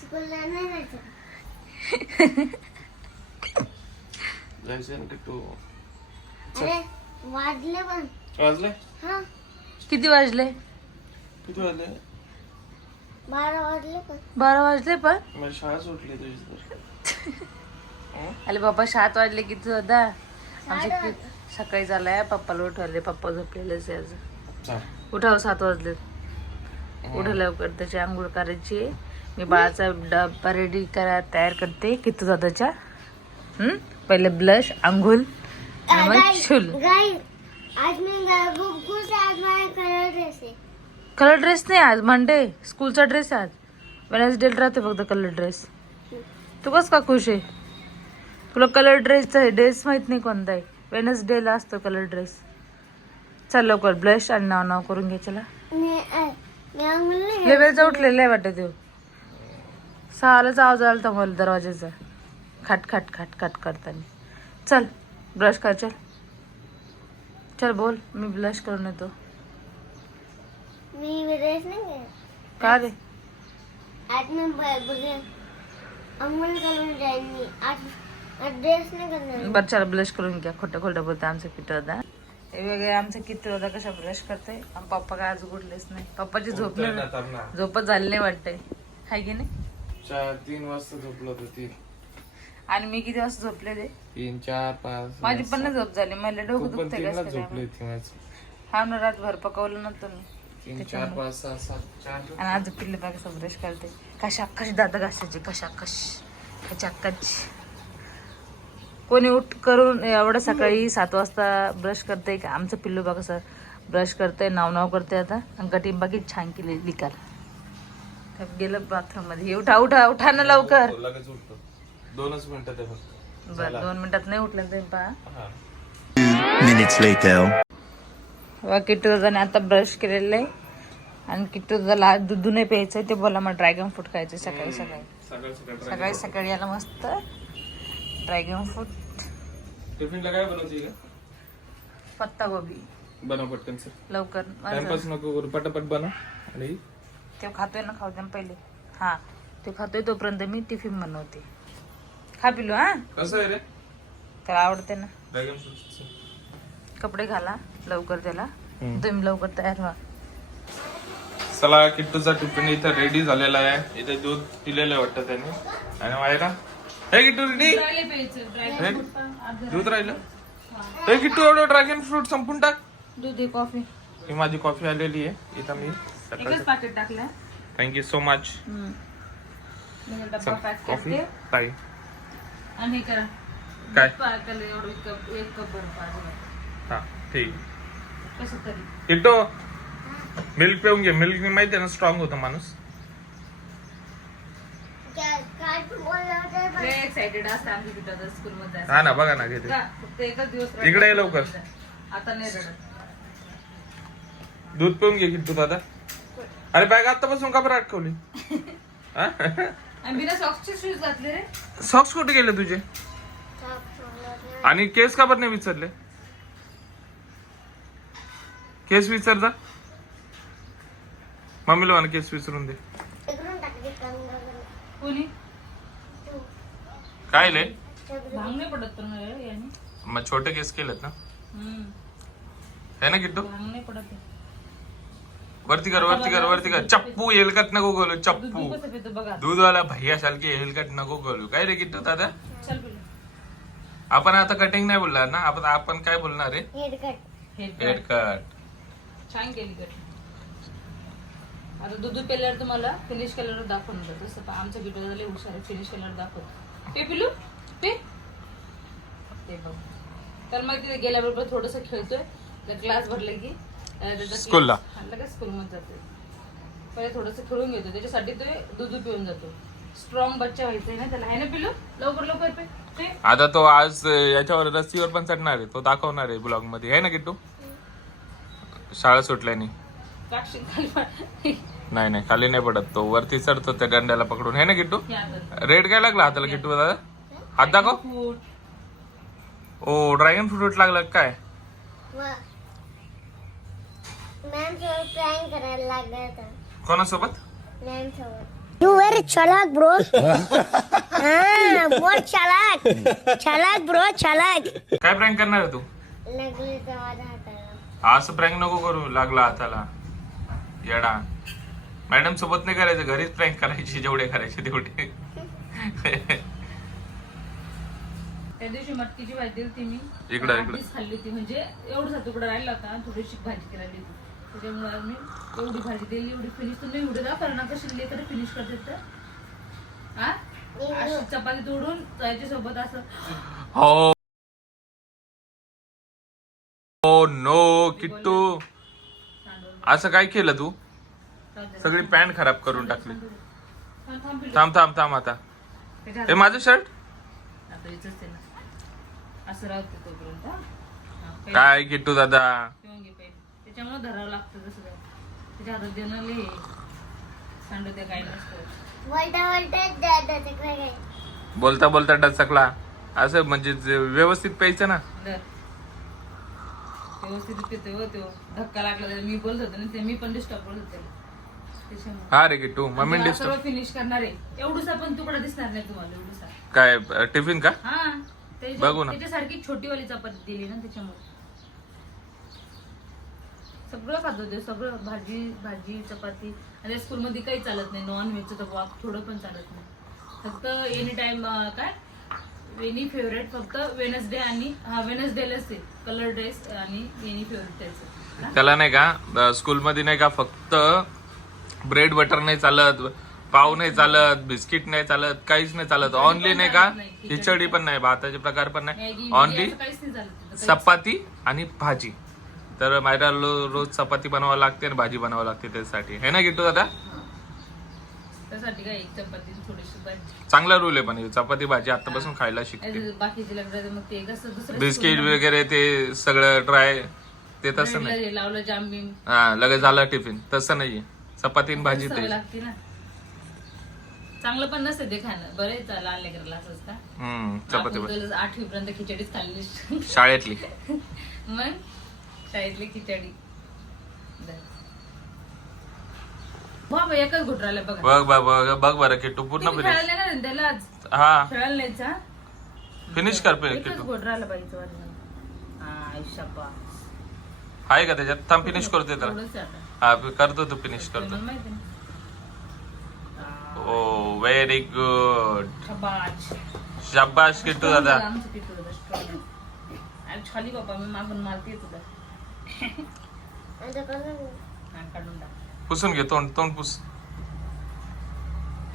स्कूलला नाही जायचं. जायचं ना किट्टू. अरे वाजले पण. वाजले? हा किती वाजले? किती वाजले? 12 वाजले पण. 12 वाजले पण. माझी शाळा सुटली तुझी तर. अरे बाबा 7 वाजले किती होता आमच्या साडे सकाळी झालाय. पप्पाला उठवले. पप्पा झोपलेलेच आहे अजून. चाल. उठाव 7 वाजले. उठा लवकर. त्याची आंघोळ करायची. मी बाळाचा डब्बा रेडी तयार करते किती दादाच्या. पहिले ब्लश आंघोळ आणि मग शूल. गाइस आज मी खुश आज माझा कलर ड्रेस आहे. कलर ड्रेस नाही आज मंडे. स्कूलचा ड्रेस आज. वेनसडे राहते फक्त कलर ड्रेस. तू कस का खुश आहे? तुला कलर ड्रेस माहित नाही कोणता आहे. वेनसडेला असतो कलर ड्रेस. चल लवकर ब्लश आणि नाव करून घे. चला मी आंघोळ नाही लेवेलचा उठलेला आहे वाटत देऊ. 6लाच आवाज आला तर मला दरवाजाचा खट खट खट खट करताना. चल ब्रश कर. चल चल बोल. मी ब्लश करून येतो. मी ड्रेस नाही घेत. का रे? आज मी बघेन आंघोळ करून जाईन मी. आज ड्रेस नाही करणार. बरं चला ब्लश करून घ्या. खोटं खोटं बोलतं आमचं किती होता. हे वगैरे आमचं किती होता कशा ब्रश करते. आणि पप्पा काय आज उघडलेच नाही. पप्पाची झोप नाही. झोपच झाली नाही वाटतंय. हाय की नाही? 3 वाजता झोपलो होतो. 3 आणि मी किती वाजता झोपले ते? 3 4 5. माझी पण नाही झोप झाली. मला डोकं पण दुखतंय 3ला कसं झोपली काय. होती माझी. हा ना रातभर पकवलं नव्हतं मी. 3 4 5 6 7 4. आणि आज पिल्ले बाग ब्रश करते. कशी दात घासायची कशी कोणी उठ करून एवढं सकाळी 7 वाजता ब्रश करते का? आमचं पिल्लू बघ कसं ब्रश करते. नाव करते आता. आणि कटिंग बाकी छान केली लिकाल. गेलं बाथरूम मध्ये. उठा ना लवकर. लगेच उठतो. 2च मिनिटात आहे फक्त. बरं 2 मिनिटात नाही उठलं तर पहा. हा. Minutes later. किट्टू दादाने आता ब्रश केलेलं आहे. आणि किट्टू दादाला आज दूध नाही प्यायचंय. ते बोला मग ड्रॅगन फ्रूट खायचं सकाळी सकाळी याला मस्त ड्रॅगन फ्रूट. टिफिनला काय बनवते का? पत्ता गोबी. बनव पटकन सर. लवकर टाइमपास नको करू. पटापट बनव. आणि ते खातोय ना. खाऊ द्या ना पहिले. हा ते खातोय तोपर्यंत मी टिफिन बनवते. खा पिलू. हा कसं आहे रे त्याला आवडते ना. Dragon fruit? कपडे घाला लवकर त्याला. तुम्ही लवकर तयार व्हा. चला किट्टूचा टिफिन इथं रेडी झालेला आहे. इथे दूध पिलेलं वाटतं त्याने. आणि वायरा हे किट्टू रेडी. दूध राहिलं. हे किट्टू एवढं ड्रॅगन फ्रूट संपून टाक. दूध कॉफी. ही माझी कॉफी आलेली आहे. इथं मी एकच पाकिट टाकलं. Thank you so much. डब्बा पॅक कॉफी करते. ताई आणि हे करा काय? पाकलं एवढं एक कप बर्फ अजून. हा ठीक. कसं तरी किट्टू मिल्क पिऊन घे. मिल्क माहिती आहे ना स्ट्रॉंग होतं माणूस. काय तू बोलला होता? लय एक्साइटेड असतं आमच्या किट्टू स्कूल मध्ये हा ना बघा ना घेते. फक्त एकच दिवस इकडे ये लवकर. आता नाही रडत. दूध पिऊन घे किट्टू दादा. अरे बॅग आतापासून का बरं अटकवली? आणि बिना सॉक्सचे शूज घातले रे. सॉक्स कुठे गेले तुझे? आणि केस का बरं नाही विचारले? केस विचार जा. मम्मीला म्हणा केस विचारून दे. इकडून टाकले कंगा. कोणी काय लय भांग नाही पडत पण याने. मग छोटे केस केलेत ना. है ना किट्टू? भांग नाही पडत. वरती कर. चप्पू हेलकट नको गोलू. चप्पू कसं पितो बघा. दूधवाला भैया सारखी हेलकट नको गोलू. काय रे किट्टू दादा? चल पिल्लू. आपण आता कटिंग नाही बोलणार ना. आपण काय बोलणार आहे? हेडकट. Head cut. छान केली कट. आता दूध पेल्यावर तुम्हाला फिनिश केल्यावर दाखवून होतं. तसं आमचं किटो झाले हुशार आहे. फिनिश केल्यावर दाखवतो. पे पिलू पे. ते बघ. तर मग तिथे गेल्याबरोबर थोडस खेळतोय. क्लास भरले की स्कूलला लगेच स्कूलमध्ये जाते. पहिले थोडस खेळून घेतो. त्याच्यासाठी तो दूध पिऊन जातो. स्ट्रॉंग बच्चा व्हायचंय ना त्याला. आहे ना पिलू? लवकर पे. आता तो आज याच्यावर रस्सीवर पण चढणार आहे. तो दाखवणार आहे ब्लॉग मध्ये. आहे ना किट्टू? शाळा सुटल्याने नाही खाली नाही पडत. तो वरती चढतो त्या दंड्याला पकडून. आहे ना किट्टू? रेड काय लागला हाताला किट्टू दादा? हात दाखव. ओ ड्रॅगन फ्रूट लागला काय? मॅम सोबत प्रँक करायला लागला. कोणासोबत? मॅम सोबत. यू व्हेरी चालाक ब्रो. बहुत चालाक ब्रो चालाक. काय प्रँक करणार आहे तू? लागले तर माझ्या हाताला. असं प्रँक नको करू, लागला हाताला येडा. मॅडम सोबत नाही करायचं, घरीच प्रँक करायची, जेवढे करायचे तेवढे. त्या दिवशी मटकीची भाजी दिली मी इकडं. आधीच खाल्ली होती, म्हणजे एवढा तुकडा राहिला होता, थोडीशी भाजी करायला होती, त्याच्यामुळे मी एवढी भाजी दिली, एवढी फिनिश. तुम्ही एवढी का करणार, कशी लेकर फिनिश करते तर हा अशी चपाती तोडून त्याच्या सोबत असं. हो नो किट्टू, असं काय केलं तू? सगळी पॅन्ट खराब करून टाकली. थांब आता. हे माझं शर्ट आता इथंच आहे ना, असं राहते तोपर्यंत. काय किट्टू दादा? त्याच्यामुळे धरावं लागतं तसं काय. त्याच्या हातात देणं लय सांडू द्या, काही नसतं. बोलता बोलता डचकला असं, म्हणजे व्यवस्थित प्यायचं ना. व्यवस्थित पिते हो, तो धक्का लागला तर मी बोलत होते ना, ते मी पण डिस्टर्ब करत होते त्याच्यामुळे. हा रे किट्टू, मम्मी सर्व डिस्टर्ब. फिनिश करणार आहे. एवढूसा पण तुकडा दिसणार नाही तुम्हाला, एवढूसा. काय टिफिन का? हा बघू ना. त्याच्यासारखी छोटीवाली चपाती दिली ना, त्याच्यामुळे सगळं खात होते, सगळं. भाजी चपाती. आणि स्कूलमध्ये काही चालत नाही, नॉन व्हेजचं तर वाक थोडं पण चालत नाही. फक्त एनी टाइम काय एनी फेवरेट फक्त वेनसडे आणि वेनसडेलाच आहे कलर ड्रेस आणि एनी फेवरेट त्याचं. त्याला नाही का स्कूलमध्ये नाही का फक्त ब्रेड बटर नाही चालत, पाव नाही चालत, बिस्किट नाही चालत, काहीच नाही चालत. ऑनली नाही का खिचडी पण नाही, भाताचे प्रकार पण नाही, ऑनली काहीच नाही चालत. चपाती आणि भाजी. तर मायरा रोज चपाती बनवावं लागते आणि भाजी बनवावं लागते त्यासाठी, है ना किट्टू दादा? त्यासाठी काय एक चपाती थोडीशी भाजी. चांगला रूल आहे पण हे, चपाती भाजी आतापासून खायला शिकते. बाकीचे लग्न मग ते कसं दुसरं बिस्किट वगैरे ते सगळं ड्राय, ते तसं नाही. लावलं जाम बिम हा लगेच झाला टिफिन, तसं नाहीये. चपाती आणि भाजी सवय ते. लागते ना. चांगलं पण नसते ते खाणं. बरे लहान लेकरला असंच का. चपाती आपण तर 8वी पर्यंत खिचडीच खाल्ली. शाळेतली. मग शाळेतली खिचडी. बाबा एकच घोट राहिला बघा. बघ बरं किट्टू पूर्ण तुम्ही फिनिश. खेळायला नाही ना त्याला आज. हा खेळायला नाहीचा. फिनिश कर एकच किट्टू. घोट राहिला पाहिजे. हा शब्बा. आहे का त्याच्यात? थांब फिनिश करतोय त्याला. थोडंच आहे आता. हा करतो तू, फिनिश करतो. मला माहिती ना. ओ व्हेरी गुड. शाबाश. शाबाश किट्टू दादा. आमचं किट्टू दादा strong आहे. आणि खाली बाबा मी मागून मारते तुला. हा, काढून टाक. पुसून घे तोंड पुस.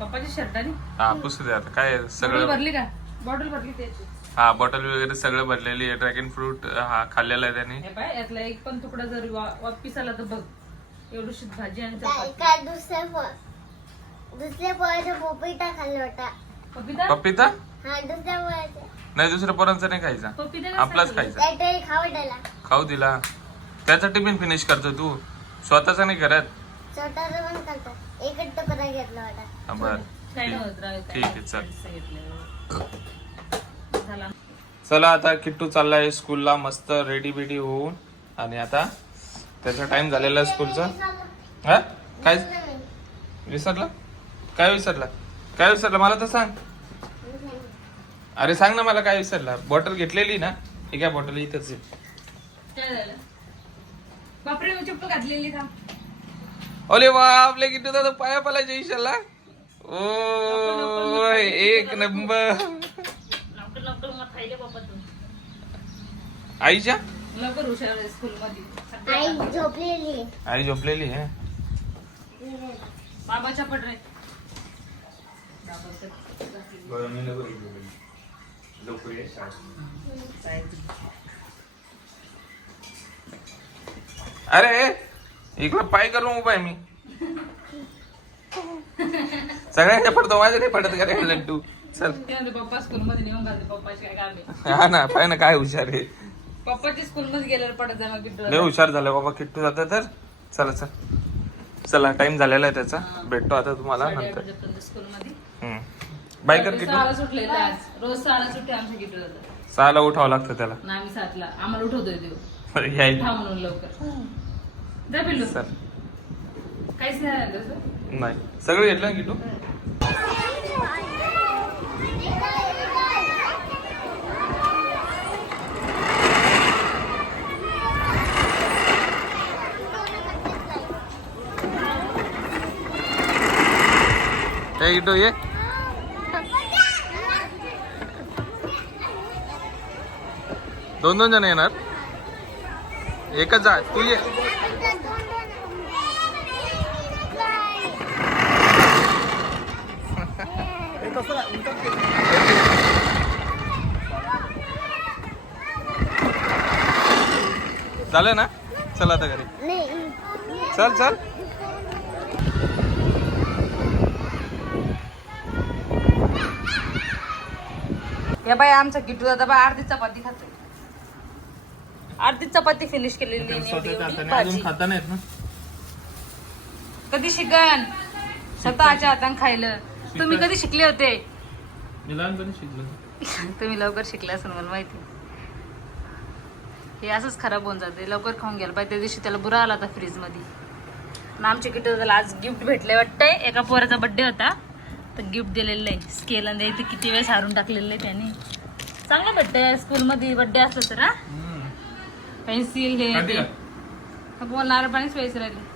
पप्पाची शर्ट आणि हा पुसू दे आता. काय बॉटल सगळं. भरली का? बॉटल भरली त्याची. हा बॉटल वगैरे सगळं भरलेली आहे. ड्रॅगन फ्रूट हा खाल्लेला आहे त्याने. हे पाय यातला एक पण तुकडा जर वापिस आला तर बघ. एवढीशी भाजी आणि चपाती. काय दुसऱ्या पोळ्याचा पोपीटा खाल्ला होता. पपिता पपिता हा दुसऱ्या पोळ्याचा. नाही, दुसऱ्या पोरांचा नाही खायचा, पपिता कसा आपलाच खाल्ला? खायचा. त्यातही खाऊ त्याला. खाऊ दिला. त्याचा टिफिन फिनिश करतो तू, स्वतःचा नाही करत. छोटासा पण खालतात. एकच तुकडा घेतला होता. बर काय नव्हतं, राहू दे. ठीक आहे, चल. सांगितलं. झाला. चला आता किट्टू चाललाय स्कूलला मस्त रेडी बेडी होऊन. आणि आता त्याचा टाइम झालेला आहे स्कूलचा. हा काय विसरला? काय विसरला मला तर सांग. अरे सांग ना मला काय विसरला. बॉटल घेतलेली ना? ही काय बॉटल इथंच आहे. काय झालं? बापरे मी चप्पल घातलेली का? ओले वा आपल्या किट्टू दादा पाया पालायच्या ईशाला. ओ एक नंबर. लवकर मग खायले बाबा तू. आईच्या लवकर हुशार आहे स्कूल मध्ये. आई झोपलेली. आई झोपलेली आहे. बाबाच्या पटरे. अरे इकडं पाय करून उभा आहे मी. सगळ्यांना पडतो, माझ्या नाही पडत का रे लड्डू. चल पप्पा स्कूल मध्ये नेऊन घालते. पप्पाची काय काम आहे. हा ना, पाय ना काय हुशार आहे. पप्पाच्या स्कूल मध्ये गेल्यावर पडत जाणार किट्टू. लय हुशार झाला बाबा किट्टू दादा. तर चला टाइम झालेला आहे त्याचा. भेटतो आता तुम्हाला नंतर. स्कूल मध्ये बाय कर किट्टू. 6ला सुटले आज. रोज 6ला सुट्टी आमच्या किट्टू दादा. 6ला उठावं लागतं त्याला. ना आम्ही 7ला. आम्हाला उठवतोय देऊ. यायला उठा म्हणून लवकर. जा पिल्लू. सर काहीच नाही तसं. नाही सगळं घेतलं ना किटू. हे किटू ये. दोन जण येणार. एकच जा तू ये. झालं ना. चल आता घरी. चल चल. या बाई आमचा किटू दादा बा अर्धी चपाती खातोय. अर्धी चपाती फिनिश केलेली आहे, एवढी एवढी भाजी. खाता नाहीत ना. कधी शिकन स्वतःच्या हाताने खायलं. तुम्ही कधी शिकले होते? मी लहानपणी शिकलो. तुम्ही लवकर शिकले असं मला माहिती. हे असंच खराब होऊन जाते. लवकर खाऊन गेलं पाहिजे. त्या दिवशी त्याला बुरा आला होता फ्रीज मध्ये. आणि आमच्या किटू दादाला आज गिफ्ट भेटलंय वाटतंय. एका पोराचा बर्थडे होता तर गिफ्ट दिलेलं आहे. स्केल आणि ते किती वेळेस हारून टाकलेलं आहे त्याने. चांगलं भेटतंय स्कूलमध्ये बर्थडे असलं तर. हा पेन्सिल हे ते. नारळ पाणीच प्यायचं राहिले.